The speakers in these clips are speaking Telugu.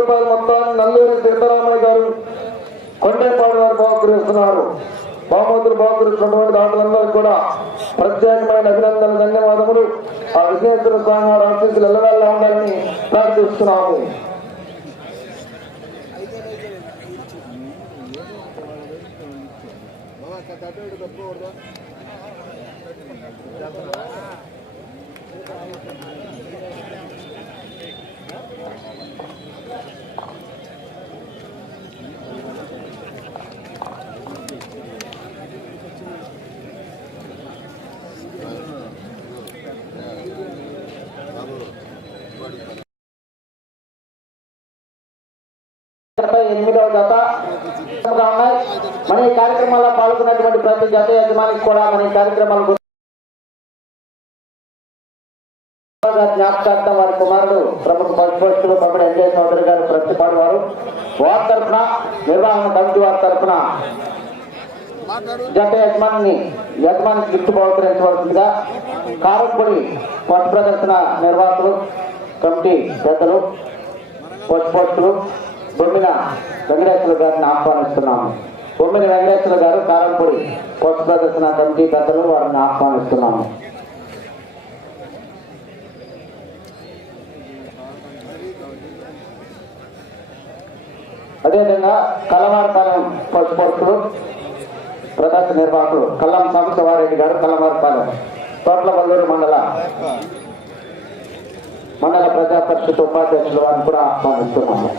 రూపాయల మొత్తాన్ని నల్లూరి సిద్ధరామయ్య గారు కొండేపాడు వారు బహుకరిస్తున్నారు బహుమతులు బహుకరిస్తున్నటువంటి దాంట్లందరూ కూడా ప్రత్యేకమైన అభినందనలు ధన్యవాదములు ఆ విఘ్నేశ్వర స్వామి వారి ఆశీస్సులు ఎల్లవెల్లా ఉండాలని ప్రార్థిస్తున్నాము Thank you. ఎనిమిదవ జత. మన ఈ కార్యక్రమాల్లో పాల్గొన్నటువంటి ప్రతి జత యజమానికి కూడా మన ఈ కార్యక్రమాలు జ్ఞాపకార్థం వారి కుమారుడు ప్రముఖ పశుపక్షులు ప్రముఖ ఎంజయ్ చౌదరి గారు ప్రతిపాడు వారు వారి తరఫున నిర్వహణ కమిటీ వారి తరఫున జత యజమాని యజమానికి గిఫ్ట్ బహుకరించవలసిందిగా కారంపొడి పశు ప్రదర్శన నిర్వాహకులు కమిటీ పెద్దలు పశుపక్షులు బొమ్మిన వెంకటేశ్వర గారిని ఆహ్వానిస్తున్నాము. బొమ్మిన వెంకటేశ్వర గారు కారంపొడి పట్టు ప్రదర్శన కమిటీ పెద్దలు వారిని ఆహ్వానిస్తున్నాము. అదేవిధంగా కలవారపాలెం పశుపక్షులు ప్రదర్శన నిర్వాహకులు కల్లం సాంబశివారెడ్డి గారు కల్లవారపాలెం తోట్లవల్లూరు మండల మండల ప్రజా పరిషత్ ఉపాధ్యక్షులు వారిని కూడా ఆహ్వానిస్తున్నాము.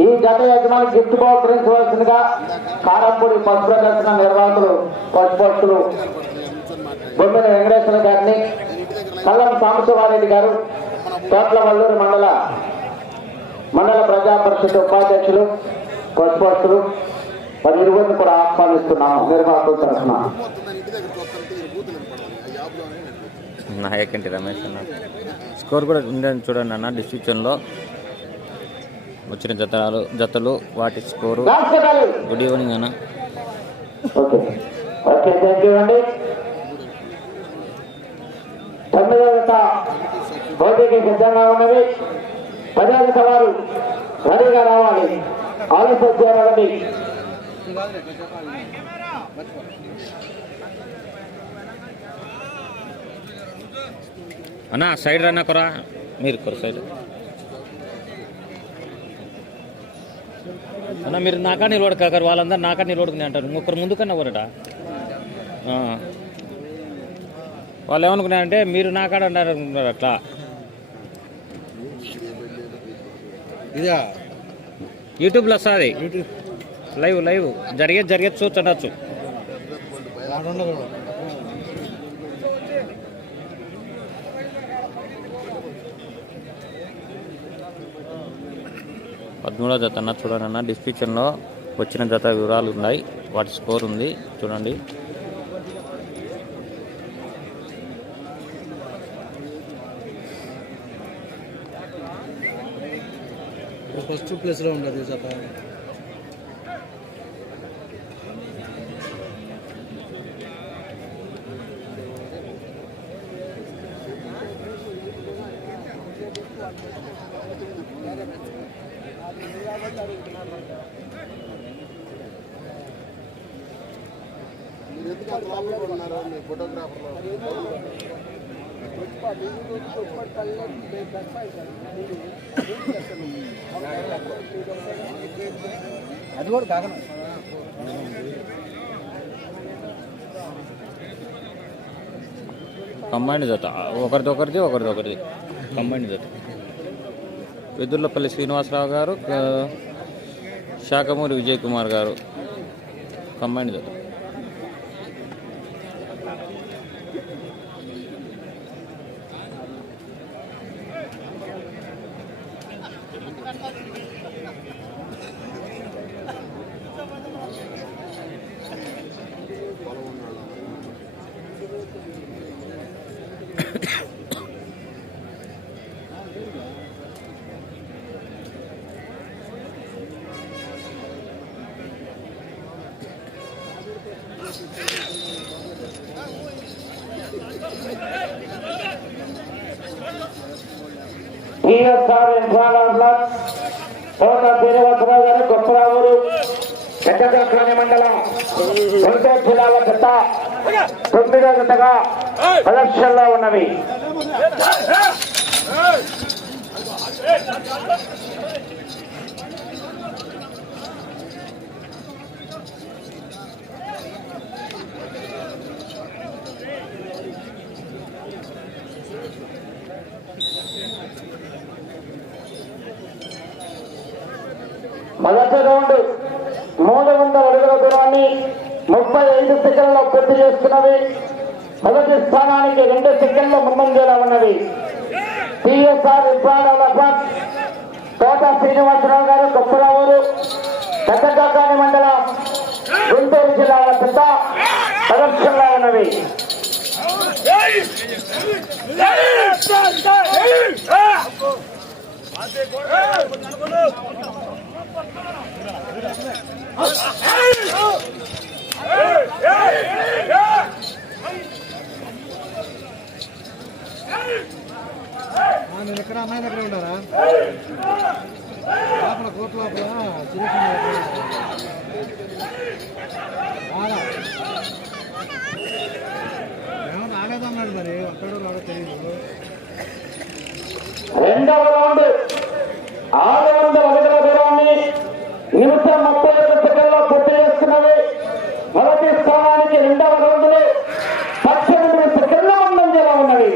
ఈ జత యజమాని గిఫ్ట్ బహుకరించవలసిందిగా కారంపూడి పశు ప్రదర్శన నిర్వాహకులు పశుపక్షులు బొమ్మిన వెంకటేశ్వర గారిని కల్లం సాంబశివారెడ్డి గారు తోట్ల వల్లూరు మండల మండల ప్రజా పరిషత్ ఉపాధ్యక్షులు పశుపక్షులు మరి ఇరువురిని కూడా ఆహ్వానిస్తున్నాము నిర్వాహకుల తరఫున. నాయకంటి రమేష్ అన్న? స్కోర్ కూడా ఉందని చూడండి అన్న డిస్క్రిప్షన్లో వచ్చిన జతలు జతలు వాటి స్కోరు గుడ్ ఈవినింగ్ అన్న. తొమ్మిదవ జత భౌతిక సిద్ధంగా ఉన్నది. పదవ జత వారు రెడీగా రావాలి ఆలస్యం చేయాలండి అన్న సైడ్ రన్న కొరా. మీరు కొర సైడ్. అన్న మీరు నాకా నిలబడకారు వాళ్ళందరూ నాకా నిలబడుకుని అంటారు. ఇంకొకరు ముందు కన్నా ఒకరట. వాళ్ళు ఏమనుకున్నారంటే మీరు నాకాడ అంటారు అనుకున్నారు అట్లా. ఇదా? యూట్యూబ్లో వస్తుంది. Live live. జరిగేది జరిగేది చూస్తుండొచ్చు. పదమూడో జత అన్న చూడండి అన్న డిస్క్రిప్షన్లో వచ్చిన జత వివరాలు ఉన్నాయి. వాటి స్కోర్ ఉంది. చూడండి. ఫస్ట్ ప్లేస్లో ఉండదు జత. అది కూడా కాకన? కంబైండ్ జత. ఒకరిది ఒకరిది ఒకరిది ఒకరిది కంబైండ్ జత. వెదుర్లపల్లి శ్రీనివాసరావు గారు శాఖమూరి విజయ్ కుమార్ గారు. కంబైండ్ జత. మండలం జిల్లాల జత తొమ్మిదో జతగా ప్రదర్శనలో ఉన్నవి. ముప్పై ఐదు సెకండ్లో పూర్తి చేస్తున్నది మొదటి స్థానానికి రెండు సెకండ్ల ముందంజలో ఉన్నది టిఎస్ఆర్ విప్రాడవలపర్ తోట శ్రీనివాసరావు గారు గొప్పరావులు పెద్దకాకాని మండలం గుంటూరు జిల్లాల పెద్ద ప్రదర్శనలో ఉన్నవి ఆ, నేను ఎక్కడ అమ్మాయి దగ్గర ఉన్నారా లోపల కోర్టు లోపల చిరుకు ఏమో రాలేదన్నాడు మరి ఒక్కడో రాడో తెలియదు రెండవ రౌండ్ ఆరు వందల అడుగుల దూరాన్ని నిమిషం ముప్పై ఐదు సెకండ్లో పూర్తి చేస్తున్నది మొదటి స్థానానికి రెండవ రౌండ్లో పద్దెనిమిది సెకండ్ల ముందంజలో ఉన్నది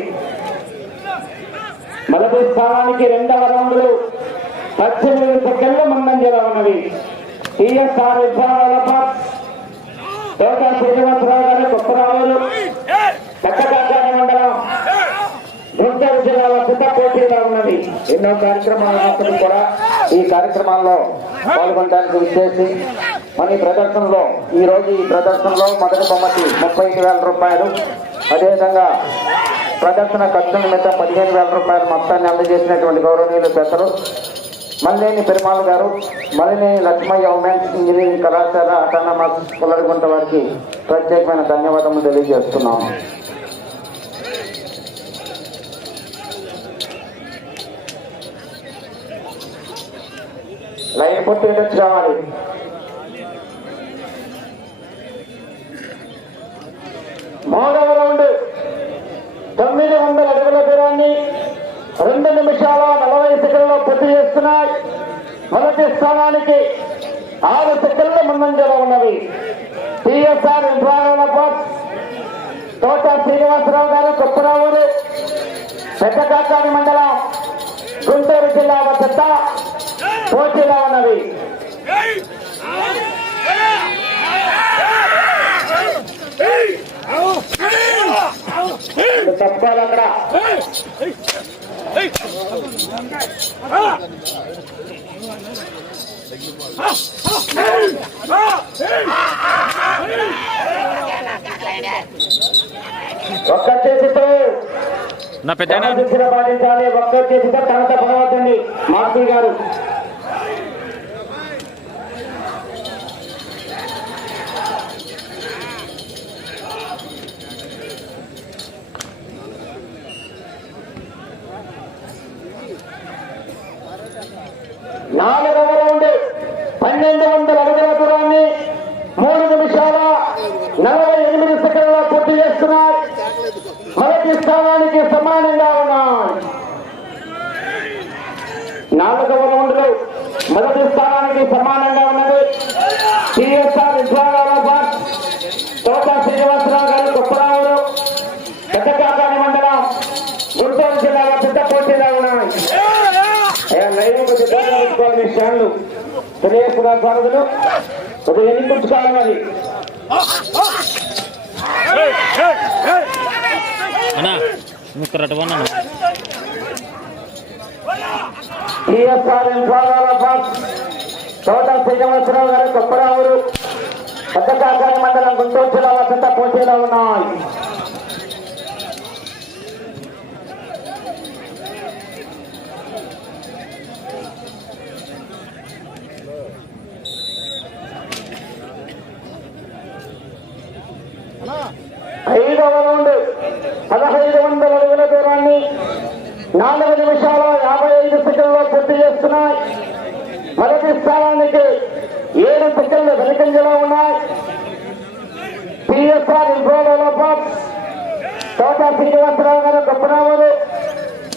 మొదటి రెండవ రౌండ్లు పద్దెనిమిది సెకండ్ల ముందంజలో ఉన్నది టీఎస్ఆర్ విభాగాల తోట శ్రీనివాసరావు గారు గొప్పరావులు పెద్దకాకాని మండలం. గుంటూరు జిల్లాలో పెద్ద పోటీగా ఉన్నది ఎన్నో కార్యక్రమాలు ఉన్నప్పటికీ కూడా. ఈ కార్యక్రమాల్లో పాల్గొనడానికి విచ్చేసి మన ప్రదర్శనలో ఈ రోజు ఈ ప్రదర్శనలో మొదటి బొమ్మకి ముప్పై వేల రూపాయలు. అదేవిధంగా ప్రదర్శన ఖర్చు నిమిత్తం పదిహేను వేల రూపాయల మొత్తాన్ని అందజేసినటువంటి గౌరవనీయులు పెద్దలు మల్లేని పెరుమాల్ గారు మల్లినేని లక్ష్మయ్య ఉమెన్స్ ఇంజనీరింగ్ కళాశాల అటానమస్ పుల్లడిగుంట వారికి ప్రత్యేకమైన ధన్యవాదములు తెలియజేస్తున్నాము లైన్ పూర్తి రావాలి. మూడవ తొమ్మిది వందల అడుగుల దూరాన్ని రెండు నిమిషాల నలభై సెకండ్లో పూర్తి చేస్తున్నాయి. మొదటి స్థానానికి ఆరు సెకండ్ల ముందంజలో ఉన్నవి. టిఎస్ఆర్ ఇంద్రాయణపట్ తోట శ్రీనివాసరావు గారు కొప్పరావులు పెద్ద మండలం గుంటూరు జిల్లా వద్ద పోటీలో ఉన్నవి. తప్పాలి అక్కడ ఒక్క చేతితో నా పెద్ద పాటించాలి ఒక్క చేతితో కనత పడవద్దండి మార్పి గారు నాలుగవ రౌండ్ పన్నెండు వందల అడుగుల దూరాన్ని మూడు నిమిషాల నలభై ఎనిమిది సెకండ్ల పూర్తి చేస్తున్నాయి మొదటి స్థానానికి సమానంగా ఉన్నాయి నాలుగవ రౌండ్లో మొదటి స్థానానికి సమానంగా ఉన్నది టిఎస్ఆర్ విభాగాల తోట శ్రీనివాసరావు గారు గొప్పరావులు పెద్దకాకాని మండలం గుంటూరు జిల్లాలో పెద్ద పోటీగా ఉన్నాయి అయ్యా, లైవ్ కొద్ది దూరం ఉంచుకోవాలి మీ స్టాండ్లు తెలియకుండా స్వాగతులు కొద్దిగా ఎన్ని పుచ్చుకోవాలి మరి? అన్నా తోట శ్రీనివాసరావు గారు గొప్పరావులు పెద్దకాకాని మండలం గుంటూరు జిల్లాలో పెద్ద పోటీలో ఉన్నాయి ఐదవ రౌండ్ పదహైదు నాలుగు నిమిషాల యాభై ఐదు సెకండ్లో పూర్తి చేస్తున్నాయి మొదటి స్థానానికి ఏడు సెకండ్లు వెనుకంజలో ఉన్నాయి పిఎస్ఆర్ ఇంప్రోలోపాట్ తోట శ్రీనివాసరావు గారు గొప్పరావులు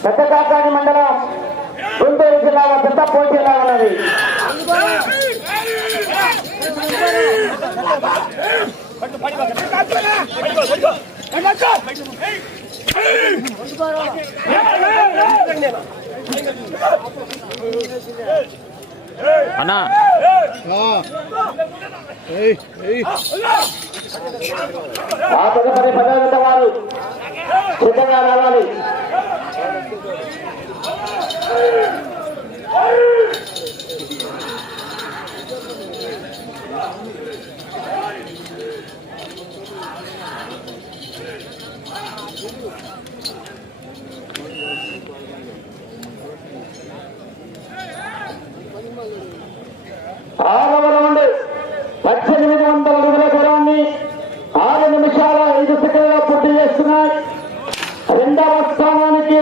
పెద్ద కాకాని మండలం గుంటూరు జిల్లా పెద్ద పోటీలా ఉన్నది అన్నా ఏయ్ ఏయ్ ఆ తదుపరి పదవిత వారు సిద్ధంగా రావాలి. ఆరవ రౌండ్ పద్దెనిమిది వందల అడుగుల దూరాన్ని ఆరు నిమిషాల ఐదు సెకండ్ల పూర్తి చేస్తున్నాయి రెండవ స్థానానికి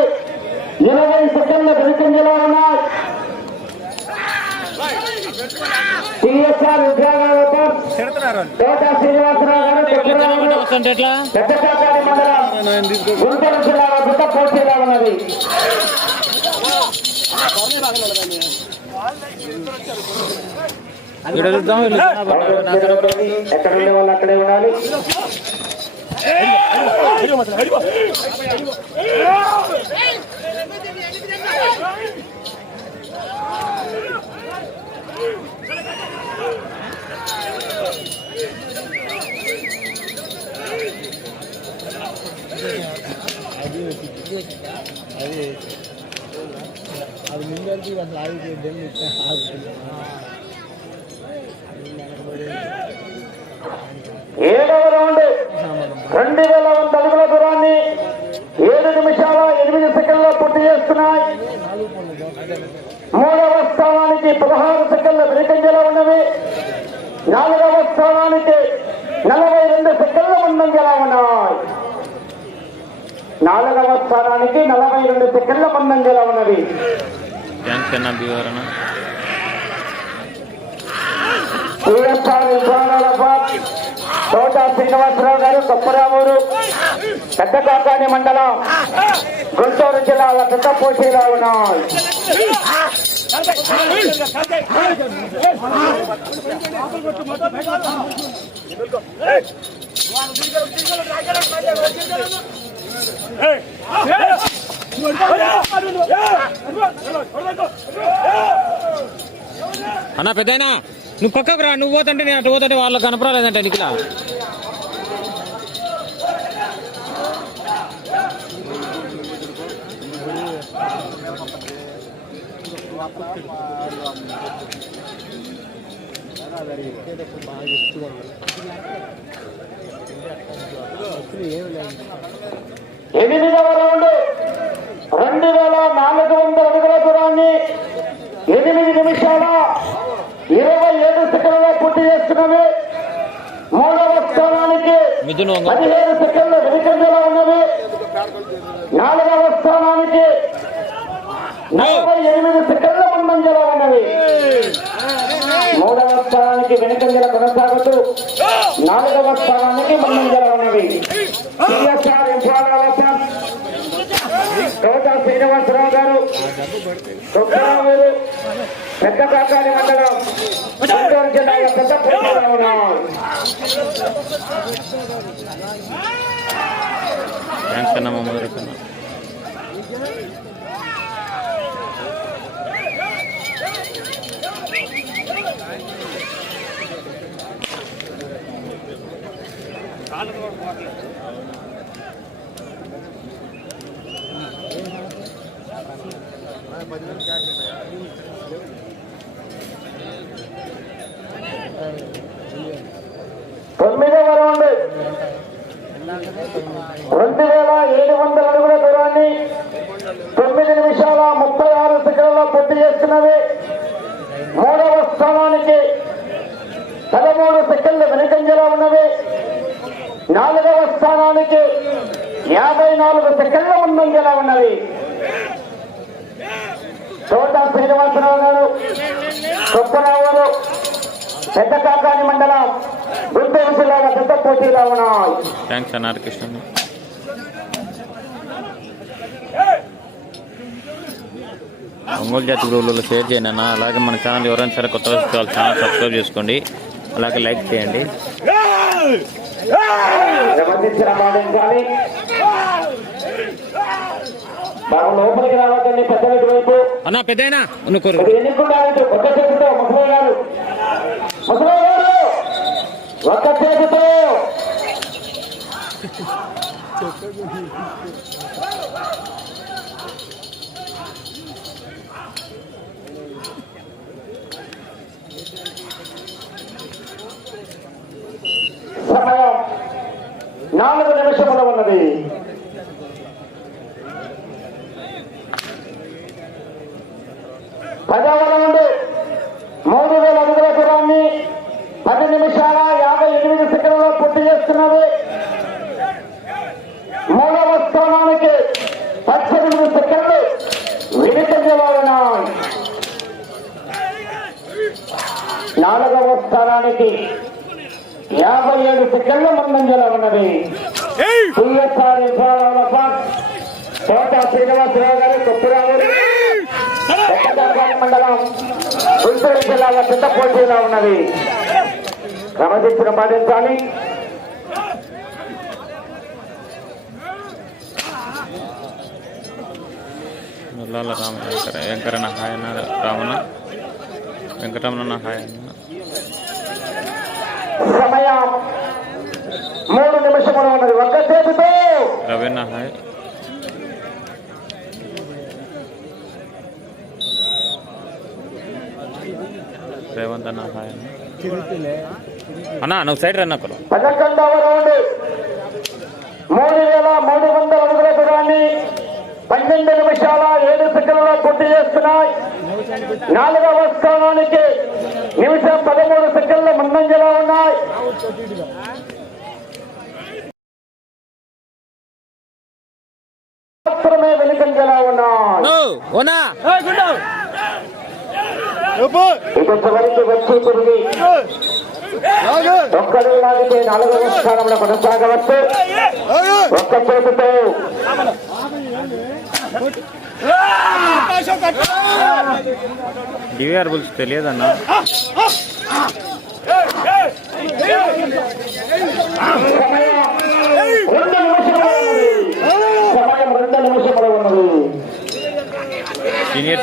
ఇరవై సెకండ్ల వెనుకంజలో ఉన్నాయి టిఎస్ఆర్ విభాగాలతో తోట శ్రీనివాసరావు గారు వస్తుంటే ఎట్లా? పెద్ద కాకాని మండలం గుంటూరు జిల్లా పెద్ద పోటీగా ఉన్నది ఇక్కడ చూద్దాం. ఎక్కడ ఉండే వాళ్ళు అక్కడే ఉండాలి. అది అది ముందరికి అసలు ఆగి ఏడవ రౌండ్ రెండు వేల వంద అడుగుల దూరాన్ని ఏడు నిమిషాల ఎనిమిది సెకండ్ల పూర్తి చేస్తున్నాయి మూడవ స్థానానికి పదహారు సెకండ్ల వెనుకంజలో ఉన్నవి నాలుగవ స్థానానికి నలభై రెండు సెకండ్ల ముందంజలా ఉన్నాయి నాలుగవ స్థానానికి నలభై రెండు సెకండ్ల ముందంజలా విభాగాలపాట్ తోట శ్రీనివాసరావు గారు కొప్పరామూరు పెద్ద కాకాని మండలం గుంటూరు జిల్లా పెద్ద పోటీలో ఉన్నాయి అన్న పెద్దయినా నువ్వు పక్కకు రా. నువ్వు పోతుంటే నేను అటు పోతుంటే వాళ్ళకి కనపరాలేదంట నిఖిల ఏం లేదు ఎనిమిదవ రౌండ్ రెండు వేల నాలుగు వందల అడుగుల దూరాన్ని ఎనిమిది నిమిషాల ఇరవై ఏడు సెకండ్ల పూర్తి చేస్తున్నవి మూడవ స్థానానికి పదిహేడు సెకండ్ల వెనుకంజలో ఉన్నవి నాలుగవ స్థానానికి నలభై ఎనిమిది సెకండ్ల ముందంజలో ఉన్నవి మూడవ స్థానానికి వెనుకంజల కొనసాగుతూ నాలుగవ స్థానానికి ముందంజల ఉన్నవి సిఎస్ఆర్ విభాగాల కోట శ్రీనివాసరావు గారు సుబ్బారావు పెద్ద కాకాని మండలం గుంటూరు జిల్లా పెద్ద కూడా థ్యాంక్స్ అన్న మమ్మల్ని దొరుకుతున్నా తొమ్మిదవ రౌండ్ రెండు వేల ఏడు వందల అడుగుల దూరాన్ని తొమ్మిది నిమిషాల ముప్పై ఆరు సెకండ్ల పూర్తి చేస్తున్నవి మూడవ స్థానానికి పదమూడు సెకండ్ల వెనుకంజలో ఉన్నవి నాలుగవ స్థానానికి యాభై నాలుగు సెకండ్ల ముందంజలో ఉన్నవి తోట శ్రీనివాసరావు గారు సుబ్బరావు గారు పెద్ద కాకాని మండలం గుంటూరు జిల్లాలో పెద్ద పోటీలో ఉన్నాయి థ్యాంక్స్ అన్నారు కృష్ణ ఒంగోలు జాతి గ్రూపులలో షేర్ చేయండి అన్న. అలాగే మన ఛానల్ ఎవరైనా సరే కొత్త వస్తే వాళ్ళ ఛానల్ సబ్స్క్రైబ్ చేసుకోండి. అలాగే లైక్ చేయండి. ప్రబంధించిన పాటించాలి మనం లోపలికి రావద్దండి పెద్దలకి వైపు. అన్న పెద్దయినా ముసలి గారు. ఒక్క చేతితో సమయం నాలుగు నిమిషములు ఉన్నది పదవ రౌండ్ మూడు వేల అడుగుల దూరాన్ని పది నిమిషాల యాభై ఎనిమిది సెకండ్లలో పూర్తి చేస్తున్నది మూడవ స్థానానికి పద్దెనిమిది సెకండ్లు వెనుకంజలో ఉన్నాయి నాలుగవ స్థానానికి యాభై ఏడు సెకండ్ల ముందంజలో ఉన్నది వైఎస్ఆర్ విభాగాల కోట శ్రీనివాసరావు గారు కొప్పురావు ఎక్కడాకాని మండలం జిల్లాలో పెద్ద పోటీలో ఉన్నది. క్రమశిక్షణ పాటించాలి. ముల్లాల రామ వెంకట వెంకరణ హాయ్ అన్న రామణ వెంకటరమణ సమయం మూడు నిమిషములు ఉన్నది. ఒక్క చేతితో రవీణ హాయ్ రేవంత్ అన్న హాయ్ అన్న తిరుగుతులే అన్న నువ్వు సైడ్ రన్ అక్కడ మూడు వేల మూడు వందల అడుగుల దూరాన్ని పన్నెండు నిమిషాల ఏడు సెకండ్లలో పూర్తి చేస్తున్నాయి. నాలుగవ స్థానానికి నిమిషం పదమూడు సెకండ్ల ముందంజలో ఉన్నాయి. మాత్రమే వెనుకంజలో ఉన్నాయి. చివరికి వచ్చి తిరిగి ఒక్కడే లాగితే నాలుగవ స్థానంలో కొనసాగవచ్చు. ఒక్క చేతితో. DVR bulls తెలియదన్న. సీనియర్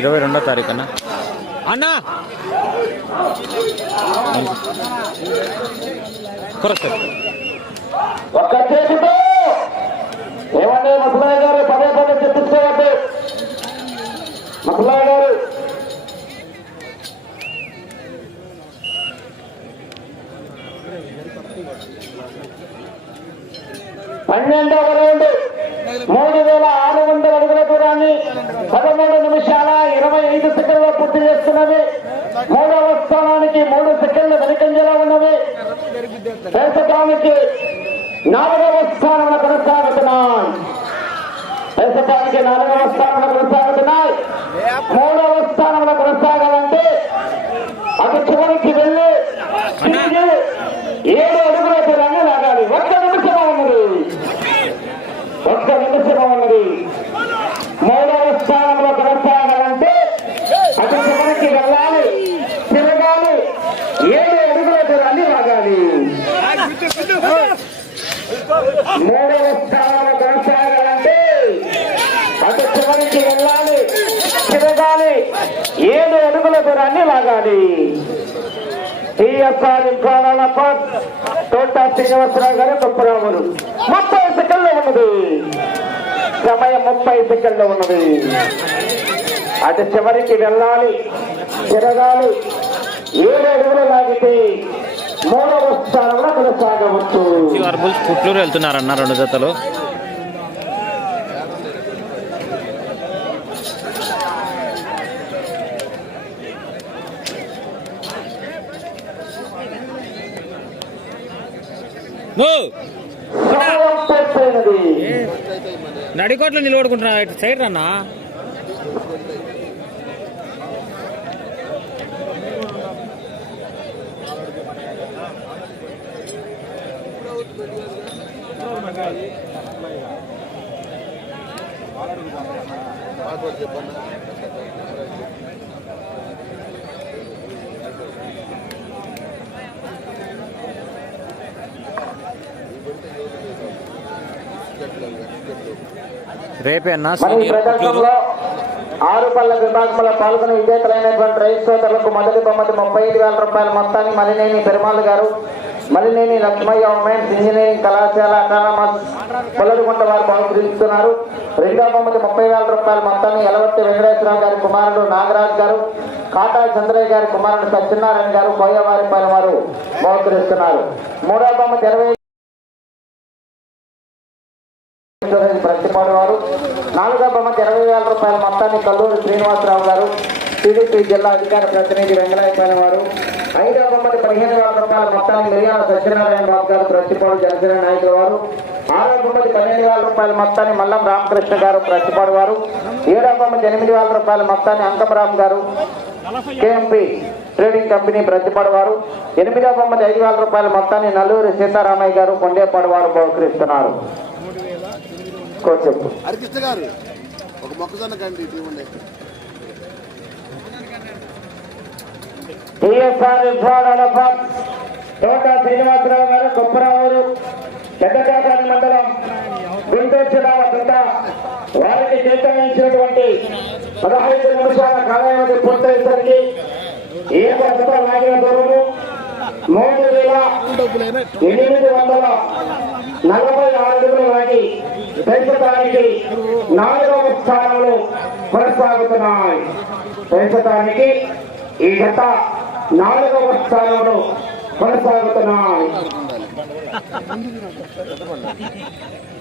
ఇరవై రెండో తారీఖు అన్నా! కరెక్ట్ ఒక్క చేతితో! ఏమంటే ముసలాయ్ గారు? పదే పదే చెప్పించుకోవద్దు. ముసలాయ్ గారు! పన్నెండవ రౌండ్ మూడు వేల ఆరు వందల అడుగుల దూరాన్ని పదమూడు నిమిషాల ఇరవై ఐదు సెకండ్ల ఉన్నది. మూడవ స్థానానికి మూడు సెకండ్ల వెనుకంజలో ఉన్నది. ప్రస్తుతానికి నాలుగవ స్థానంలో కొనసాగుతున్నాయి. ప్రస్తుతానికి నాలుగవ స్థానంలో కొనసాగుతున్నాయి. మూడవ స్థానంలో కొనసాగాలంటే అటు చివరికి వెళ్ళి తిరిగి ఏడు అడుగుల దూరాన్ని లాగాలి ఒక్క నిమిషం ఉన్నది ఒక్క నిమిషం ఉన్నది మూడవ స్థానంలో కొనసాగాలంటే అటు చివరికి వెళ్ళాలి తిరగాలి ఏడు అడుగుల దూరాన్ని లాగాలి మూడవ స్థానంలో కొనసాగాలంటే అటు చివరికి వెళ్ళాలి తిరగాలి ఏడు దాన్ని దూరాన్ని లాగాలి టీఎస్ఆర్ ఇంకాల తోటా శ్రీనివాసరావు గారు తొప్పురావులు ముప్పై సెకండ్లో ఉన్నది. సమయం ముప్పై సెకండ్లో ఉన్నది. అటు చివరికి వెళ్ళాలి. తిరగాలి. ఏడు అడుగులు లాగితే మూడవ స్థానంలో కొనసాగవచ్చు. డివిఆర్ పుట్లూరు వెళ్తున్నారన్న రెండు జతలు. నడికోట్లో నిలబడుకుంటున్నా ఇటు సైడ్ అన్నా చెప్పండి రేపే అన్న? ఆరు పళ్ళ విభాగంలో పాల్గొని విజేతలైనటువంటి రైతు సోదరులకు మొదటి బహుమతి ముప్పై ఐదు వేల రూపాయల మొత్తాన్ని మలినేని పెరుమాళ్ గారు మలినేని లక్ష్మయ్య ఉమెన్స్ ఇంజనీరింగ్ కళాశాల అటానమస్ పొల్లడిగుంట వారు బహుకరిస్తున్నారు రెండవ బహుమతి ముప్పై వేల రూపాయల మొత్తాన్ని ఎలవర్తి వెంకటేశ్వరరావు గారి కుమారుడు నాగరాజ్ గారు కాటా చంద్రయ్య గారి కుమారుడు సత్యనారాయణ గారు కోయవారి పైన వారు బహుకరిస్తున్నారు. మూడవ బహుమతి ఇరవై ప్రతిపాడు వారు. నాలుగో బొమ్మకి ఇరవై వేల రూపాయల మొత్తాన్ని కల్లూరు శ్రీనివాసరావు గారు టీడీపీ జిల్లా అధికార ప్రతినిధి వెంకటాయపాలెం వారు. ఐదవ బొమ్మకి పదిహేను వేల రూపాయల మొత్తాన్ని మిరియాల సత్యనారాయణ బాబు గారు ప్రతిపాడు జనసేన నాయకుల వారు. ఆరో బొమ్మకి పన్నెండు వేల రూపాయల మొత్తాన్ని మల్లం రామకృష్ణ గారు ప్రతిపాడు వారు. ఏడవ బొమ్మకి ఎనిమిది వేల రూపాయల మొత్తాన్ని అంకమరామ్ గారు కేఎంపీ ట్రేడింగ్ కంపెనీ ప్రతిపడవారు ఎనిమిదో బొమ్మది ఐదు వేల రూపాయల మొత్తాన్ని నల్లూరి సీతారామయ్య గారు కొండేపాడు వారు బహుకరిస్తున్నారు. కోచ్ హరికృష్ణ గారు ఒక మొక్కజొన్న కండి ఇవ్వండి టిఎస్ఆర్ తోట శ్రీనివాసరావు గారు కొప్పరావురు పెద్దకాకాని మండలం గుంటూరు జిల్లా వద్ద వారికి కేటాయించినటువంటి పదహైదు నిమిషాల కాలావధి పూర్తయ్యేసరికి ఏ కొత్త లాగిన దూరము మూడు వేల ఎనిమిది వందల నలభై ఆరు లాగి పెంచడానికి నాలుగవ స్థానంలో కొనసాగుతున్నాయి. పెంచడానికి ఈ గత నాలుగవ స్థానంలో కొనసాగుతున్నాయి.